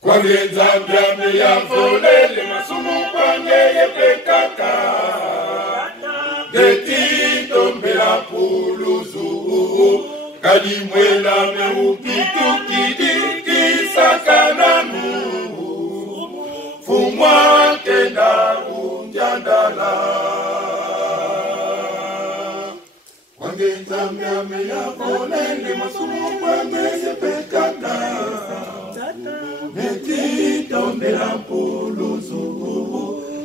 Kwange Nzambe ya volele masumu kwange yepekaka Geti tombe la puluzu Kadi mwela meupitu kidiki sakananu Fumwa kenda unjandala Kwange Nzambe ya volele masumu kwange yepekaka Geti tombe la puluzu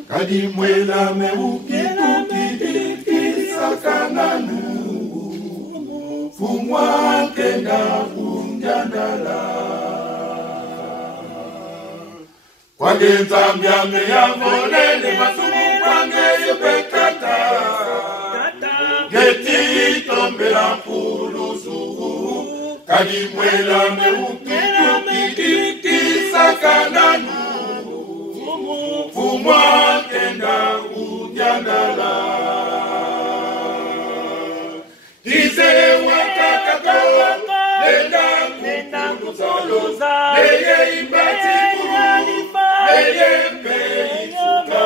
Kadi mwela meupitu kidiki sakananu Fumwa kenda unjandala Kwange Nzambe ya volele masumu kwange yepekata Geti tombe la puluzu Kadi mwela meupitu kidiki sakananu Fumwa kenda unjandala Dize wakakako Nenda kukuluza Neye imbati kuru Neye mpeisuka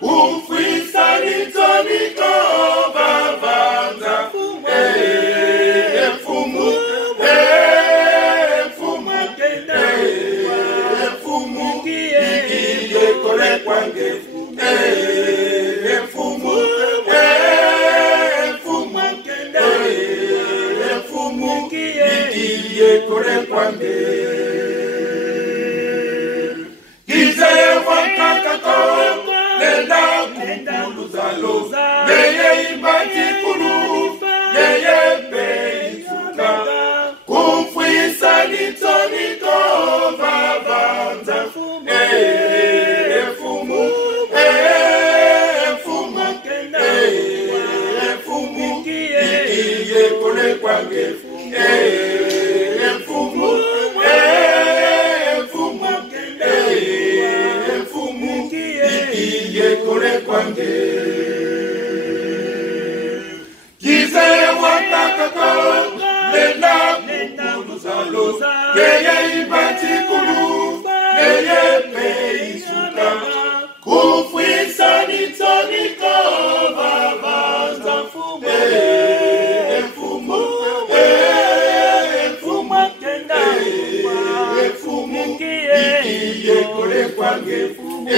Ufwisa nitoniko Bavanza Fumu Fumu Fumu Ikiye kore kwange Fumu Ikiye kore kwange Kize wakakako Nenda kukuluza Neye imbati kuru Neye mpeisuka Kumfwisa nitoniko Bavanza Fumu Fumu Ikiye kore kwange Fumu Ikiye kore kwange Kize wakakako Nenda kukuluza Neye imbati kuru Neye mpeisuka Kufwisa nitoniko Bavanza Fumu Ikiye kore kwange Fumu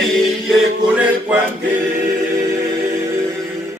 Ikiye kore kwange